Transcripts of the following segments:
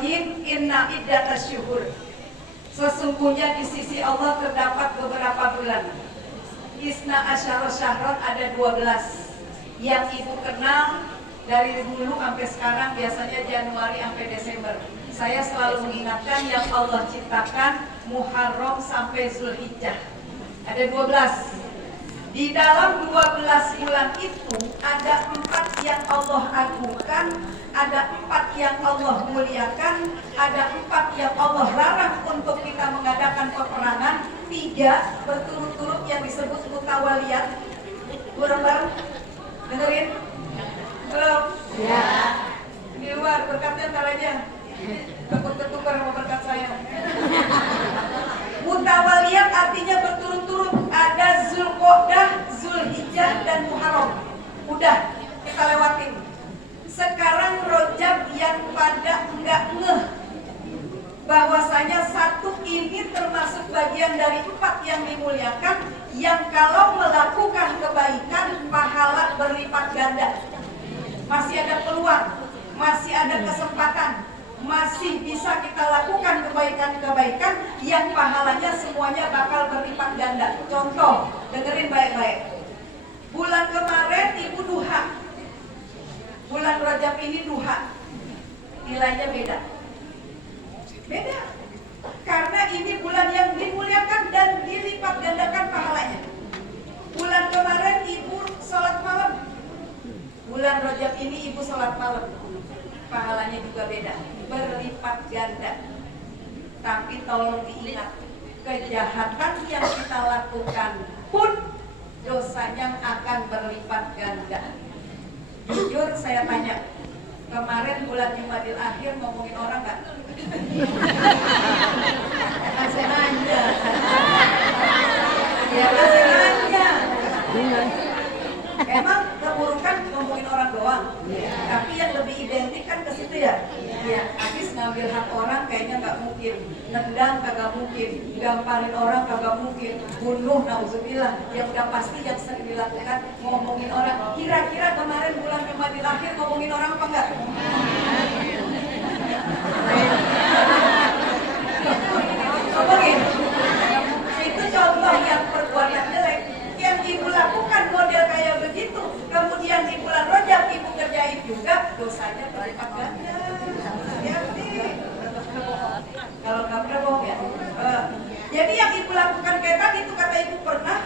Rajim, inna iddatas syuhur. Sesungguhnya di sisi Allah terdapat beberapa bulan. Isna asyara syahron, ada 12. Yang ibu kenal dari dulu sampai sekarang biasanya Januari sampai Desember. Saya selalu mengingatkan yang Allah ciptakan Muharram sampai Zulhijjah. Ada 12. Di dalam 12 bulan itu ada 4 yang Allah agungkan, ada 4 yang Allah muliakan, ada 4 yang Allah larang untuk kita mengadakan peperangan, 3 berturut-turut yang disebut mutawaliyat. Bareng-bareng dengerin? Belum? Ya. Di luar berkatnya ntar aja. Takut ketukar sama berkat saya. Mutawaliyat artinya berturut-turut, ada Zulqa'dah, Zulhijjah, dan Muharram. Udah, kita lewatin. Sekarang Rajab yang pada enggak ngeh bahwasanya satu ini termasuk bagian dari 4 yang dimuliakan, yang kalau melakukan kebaikan pahala berlipat ganda. Masih ada peluang, masih ada kesempatan, masih bisa kita lakukan kebaikan-kebaikan yang pahalanya semuanya bakal berlipat ganda. Contoh, dengerin baik-baik. Bulan kemarin ibu duha, bulan Rajab ini duha, nilainya beda. Beda, karena ini bulan yang dimuliakan dan dilipat gandakan pahalanya. Bulan kemarin ibu sholat malam, bulan Rajab ini ibu sholat malam, pahalanya juga beda, berlipat ganda. Tapi tolong diingat, kejahatan yang kita lakukan pun dosanya akan berlipat ganda. Jujur saya tanya, kemarin bulan Jumadil Akhir ngomongin orang nggak? Saya nanya. Ya saya nanya. Emang keburukan ngomongin orang doang, tapi yang lebih identik kan ke situ ya. Ya, habis ngambil hak orang kayaknya nggak mungkin, nendang kagak mungkin, gamparin orang kagak mungkin, bunuh nauzubillah, yang udah pasti yang sering dilakukan ngomongin orang. Kira-kira kemarin bulan Jumadil Akhir ngomongin orang apa enggak? Ngomongin. Itu contoh yang perbuatan jelek. Yang ibu lakukan model kayak begitu, kemudian di bulan Rajab ibu kerjain juga, dosanya berlipat ganda. Kalau nggak pernah bohong ya. Jadi yang ibu lakukan kayak tadi itu kata ibu pernah,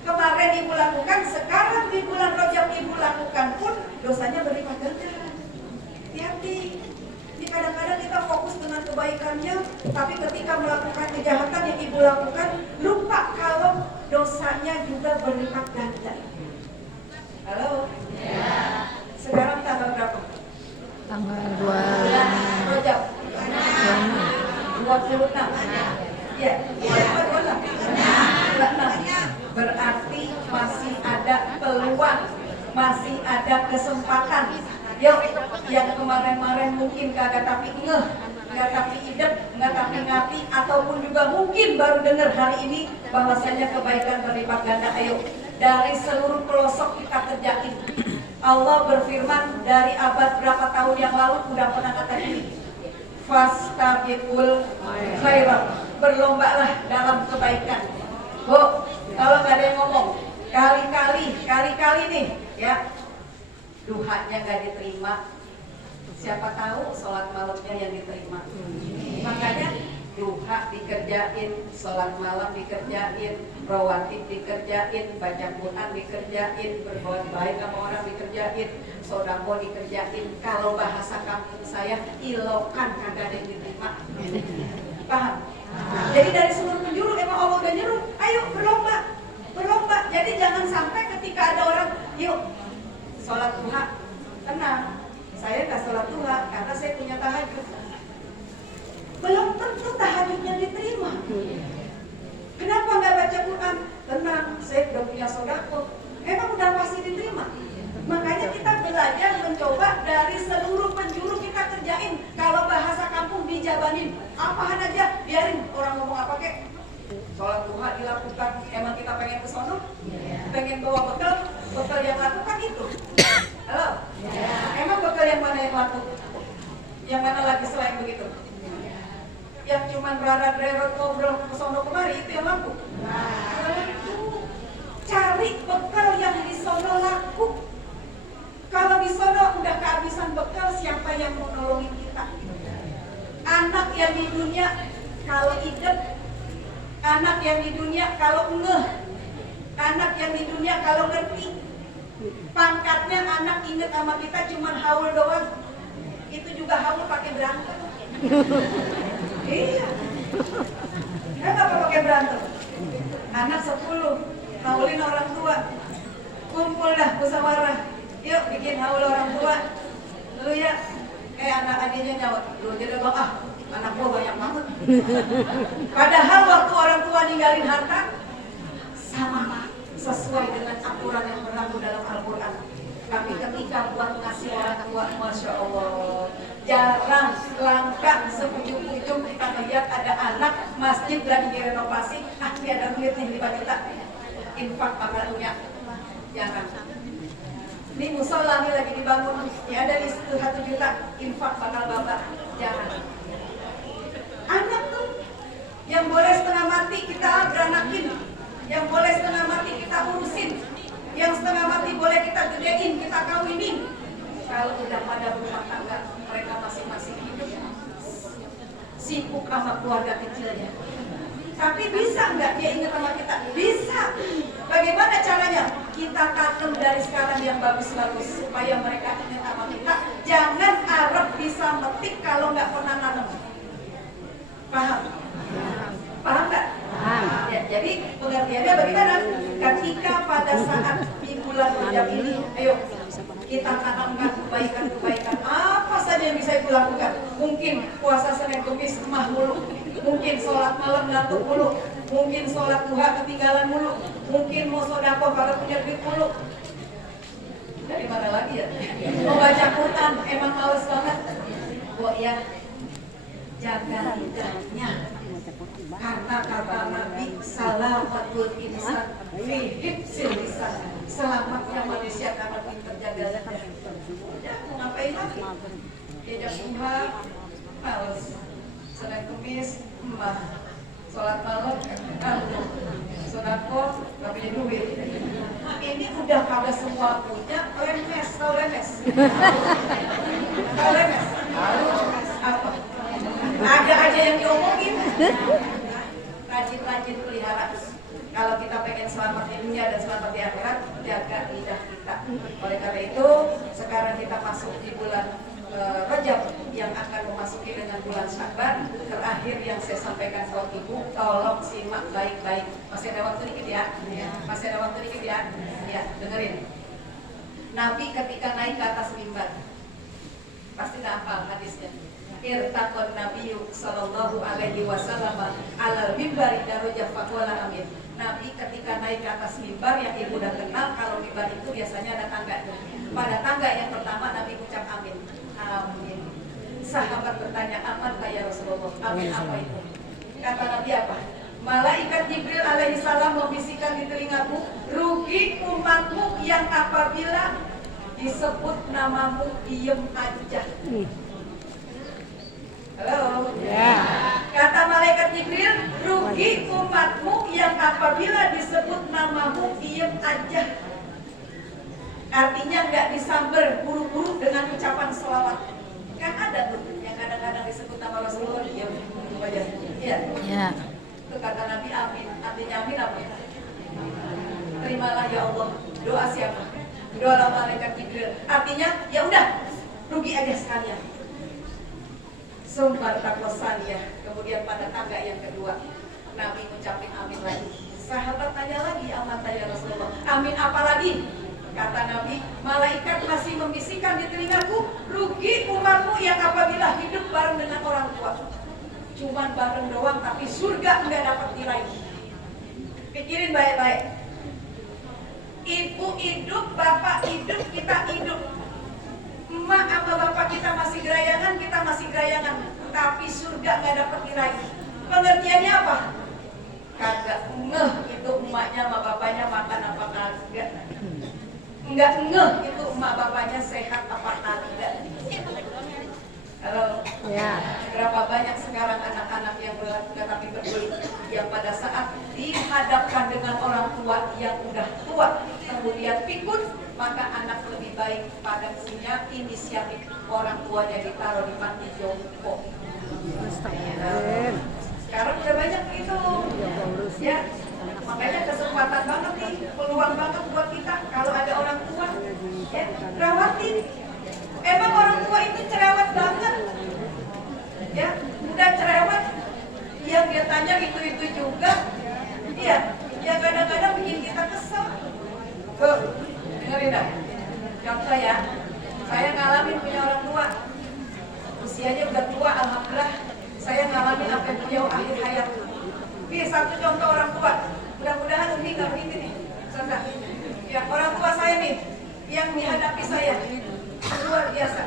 kemarin ibu lakukan, sekarang di bulan Rajab ibu lakukan pun dosanya berlipat ganda. Hati-hati. Jadi kadang-kadang kita fokus dengan kebaikannya, tapi ketika melakukan kejahatan yang ibu lakukan, lupa kalau dosanya juga berlipat ganda. Halo? Ya. Sekarang tanggal berapa? Tanggal 2 bulan Rajab. 26. Ya, 26. Berarti masih ada peluang, masih ada kesempatan. Yuk, yang kemarin-kemarin mungkin kagak tapi ngeh, nggak tapi idep, nggak tapi ngati, ataupun juga mungkin baru dengar hari ini bahwasanya kebaikan berlipat ganda. Ayo, dari seluruh pelosok kita kerjain. Allah berfirman dari abad berapa tahun yang lalu udah pernah kata ini. Fastabiqul khairat, berlombalah dalam kebaikan. Bu, kalau nggak ada yang ngomong, kali-kali nih, ya, duhanya nggak diterima. Siapa tahu sholat malamnya yang diterima. Makanya duha dikerjain, sholat malam dikerjain, rawatib dikerjain, baca Quran dikerjain, berbuat baik sama orang dikerjain, sodako dikerjain. Kalau bahasa kampung saya, ilokan kagak ada yang diterima. Paham? Jadi dari seluruh penjuru emang Allah udah nyuruh, ayo berlomba. Jadi jangan sampai ketika ada orang, yuk sholat duha, tenang, saya nggak sholat duha karena saya punya tahajud. Belum tentu tahajudnya diterima. Kenapa nggak baca Quran? Tenang, saya udah punya sodako. Emang udah pasti diterima. Makanya kita belajar mencoba dari seluruh penjuru kita kerjain. Kalau bahasa kampung dijabanin, apaan aja, biarin orang ngomong apa kek. Sholat duha dilakukan, emang kita pengen ke sono? Pengen bawa bekal yang lakukan itu. Halo? Emang bekal yang mana yang laku? Yang mana lagi selain begitu? Yang cuman rara-rerot ngobrol kesono kemari itu yang laku. Cari bekal yang di sono laku. Kalau di sono udah kehabisan bekal, siapa yang mau nolongin kita? Anak yang di dunia kalau hidup, anak yang di dunia kalau ngeh, anak yang di dunia kalau ngerti, pangkatnya anak inget sama kita cuman haul doang, itu juga haul pakai berantem. Iya, kenapa pakai berantem? Anak 10 haulin orang tua, kumpul dah musyawarah, yuk bikin haul orang tua. Lu ya, anak adiknya nyawa, lu jadi bang anak gua banyak banget. Padahal waktu orang tua ninggalin harta sama sesuai dengan aturan yang berlaku dalam Al-Quran. Tapi ketika buat ngasih orang tua, Masya Allah, jarang, langka, sepucuk-pucuk kita melihat ada anak masjid lagi direnovasi, ini ada duit nih 5 juta, infak bakal punya. Jangan. Ini musola nih lagi dibangun, ya ada di situ 1 juta, infak bakal bapak. Jangan. Anak tuh yang boleh setengah mati kita beranakin, yang boleh setengah mati kita urusin, yang setengah mati boleh kita gedein, kita kawinin. Kalau udah pada rumah tangga, mereka masing-masing hidup sibuk sama keluarga kecilnya. Tapi bisa nggak dia ingat sama kita? Bisa. Bagaimana caranya? Kita tanam dari sekarang yang bagus-bagus supaya mereka ingat sama kita. Jangan harap bisa metik kalau nggak pernah tanam. Paham? Paham nggak? Paham. Ya, jadi pengertiannya bagaimana? Ketika pada saat di bulan Rajab ini, ayo kita tanamkan kebaikan-kebaikan apa saja yang bisa ibu lakukan. Mungkin puasa Senin Kamis emah mulu, mungkin sholat malam ngantuk mulu, mungkin sholat duha ketinggalan mulu, mungkin mau sedekah kalau punya duit mulu. Dari mana lagi ya? Mau baca Quran emang males banget. Kok ya? Jaga lidahnya. Karena kata Nabi, salamatul insan fi hifzil lisan. Selamatnya manusia karena pintar jaga lidah. Ya, mau ngapain lagi? Diajak duha, males. Senin Kamis, emah. Sholat malam, kantuk. Sedekah, gak punya duit. Ini udah pada semua punya, lemes, tau lemes? Tau lemes? Apa? Ada aja yang diomongin. Rajin-rajin pelihara. Kalau kita pengen selamat di dunia dan selamat di akhirat, jaga lidah kita. Oleh karena itu, sekarang kita masuk di bulan Rajab yang akan memasuki dengan bulan Sya'ban. Terakhir yang saya sampaikan buat ibu, tolong simak baik-baik. Masih ada waktu dikit ya? Masih ada waktu dikit ya? Ya, dengerin. Nabi ketika naik ke atas mimbar, pasti nggak hafal hadisnya. Irtaqan Nabiyyu sallallahu alaihi wasallam alal mimbari darajah faqala amin. Nabi ketika naik ke atas mimbar yang ibu udah kenal, kalau mimbar itu biasanya ada tangganya. Pada tangga yang pertama Nabi ucap amin. Amin. Sahabat bertanya, "Aman ya Rasulullah?" Amin apa itu? Kata Nabi apa? Malaikat Jibril alaihi salam membisikkan di telingaku, "Rugi umatmu yang apabila disebut namamu diem aja." Halo. Ya. Kata malaikat Jibril, rugi umatmu yang apabila disebut namamu diem aja. Artinya nggak disamber buru-buru dengan ucapan selawat. Kan ada tuh yang kadang-kadang disebut nama Rasulullah diem aja. Iya. Ya. Itu kata Nabi amin. Artinya amin apa? Terimalah ya Allah. Doa siapa? Doa malaikat Jibril. Artinya ya udah, rugi aja sekalian. Sumbar takwasaniyah. Kemudian pada tangga yang kedua Nabi mengucapkan amin lagi. Sahabat tanya lagi, amat ya Rasulullah, amin apa lagi? Kata Nabi, malaikat masih membisikkan di telingaku, rugi umatmu yang apabila hidup bareng dengan orang tua. Cuman bareng doang tapi surga enggak dapat diraih. Pikirin baik-baik. Ibu hidup, bapak hidup, kita hidup. Emak sama bapak kita masih gerayangan, kita masih gerayangan, tapi surga nggak dapat diraih. Pengertiannya apa? Kagak ngeh itu emaknya sama bapaknya makan apa kagak. Nggak ngeh itu emak bapaknya sehat apa kagak. Kalau Ya. Berapa banyak sekarang anak-anak yang berlaku tapi peduli, yang pada saat dihadapkan dengan orang tua yang udah tua kemudian pikun, maka anak lebih baik pada punya inisiatif orang tuanya ditaruh di panti jompo. Sekarang udah banyak itu ya, makanya kesempatan banget nih, peluang banget buat kita kalau ada orang tua ya, rawatin. Emang orang tua itu cerewet banget ya, udah cerewet, yang dia tanya itu juga ya, yang kadang-kadang bikin kita kesel. Dengerin dah, contoh ya, saya ngalamin punya orang tua, usianya udah tua, alhamdulillah. Saya ngalamin apa yang beliau akhir hayat. Ini satu contoh orang tua. Mudah-mudahan Umi nggak begini nih. Sasa. Ya, orang tua saya nih yang dihadapi saya luar biasa.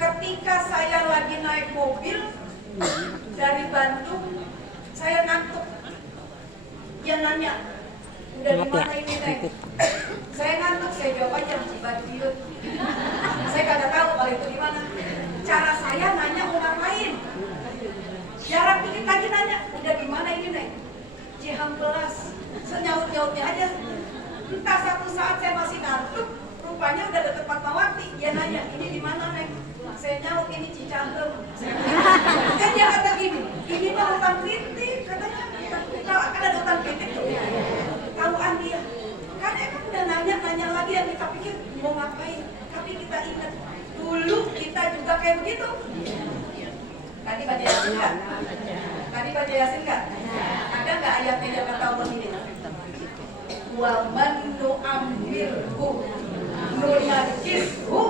Ketika saya lagi naik mobil dari Bandung, saya ngantuk. Dia nanya, udah di mana ini Neng? Saya ngantuk, saya jawab aja Cibantiut. Saya kagak tahu kalau itu di mana. Cara saya nanya mau ngapain? Jarak dikit lagi nanya, udah di mana ini Neng? Cihampelas. Senyaut-nyautnya aja. Entah satu saat saya masih ngantuk, rupanya udah deket Fatmawati. Dia nanya, ini di mana Neng? Saya nyaut, ini Cicahem. Kan dia kata gini, ini mah hutan kritik katanya. Kalau akan ada hutan kritik tuh, tahuan dia. Karena emang udah nanya lagi yang kita pikir mau ngapain. Tapi kita ingat, dulu kita juga kayak begitu. Tadi baca Yasin nggak? Tadi baca Yasin nggak? Ada nggak ayatnya yang kata Allah ini? Wa man nu'ammirhu nunajjishu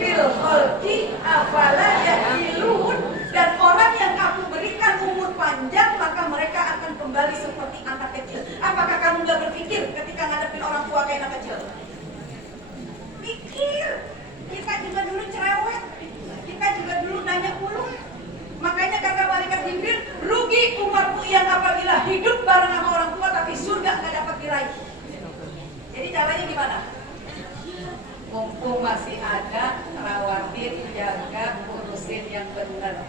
fil khalqi afala yaqilun. Dan orang yang aku berikan umur panjang maka mereka akan kembali seperti anak kecil. Apakah kamu nggak berpikir ketika ngadepin orang tua kayak anak kecil? Pikir. Kita juga dulu cerewet. Kita juga dulu nanya mulu. Makanya kata malaikat Jibril, rugi umatku yang apabila hidup bareng sama orang tua tapi surga nggak dapat diraih. Jadi caranya gimana? Mumpung masih ada, rawatin, jaga, urusin yang benar.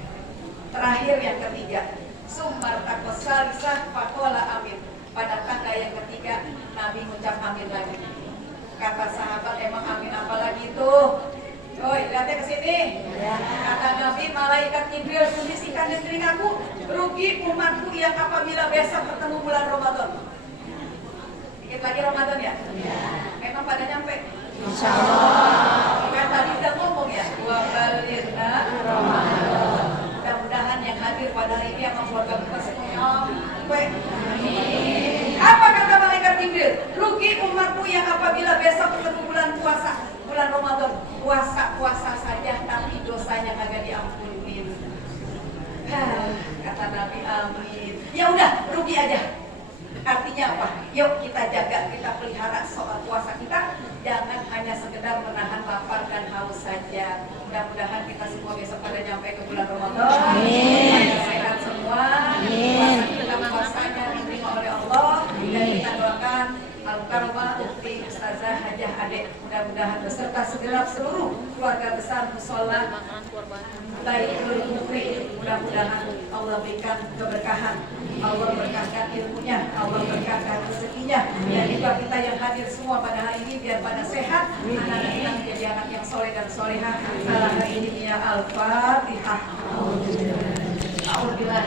Terakhir yang ketiga, sumar takosalisah fakola amin. Pada tangga yang ketiga, Nabi mengucap amin lagi. Kata sahabat, emang amin apa lagi tuh? Oi, lihatnya ke sini. Kata Nabi, malaikat Jibril membisikkan di telingaku, rugi umatku yang apabila besok bertemu bulan Ramadan. Dikit lagi Ramadan ya? Memang pada nyampe? Insya Allah. Kan tadi udah ngomong ya, wa balirna Ramadan. Mudah-mudahan yang hadir pada hari ini sama keluarga kita semuanya sampai. Apa kata malaikat Jibril? Rugi umatku yang apabila besok bertemu bulan puasa, bulan Ramadan, puasa saja tapi dosanya kagak diampunin. Kata Nabi, amin. Ya udah, rugi aja. Artinya apa? Yuk kita jaga, kita pelihara soal puasa kita. Jangan hanya sekedar menahan lapar dan haus saja. Mudah-mudahan kita semua besok pada nyampe ke bulan Ramadan. Amin. Sehat semua. Amin. Dalam puasanya diterima oleh Allah. Dan kita doakan Al-Karma, Ukti, Ustazah, Hajah, Adek, mudah-mudahan beserta segenap seluruh keluarga besar musola Baitul Mukri, mudah-mudahan Allah berikan keberkahan, Allah berkahkan ilmunya, Allah berkahkan rezekinya, dan juga kita yang hadir semua pada hari ini biar pada sehat, anak-anak kita menjadi anak yang soleh dan solehah. Ala hari ini ya Al-Fatihah. Alhamdulillah.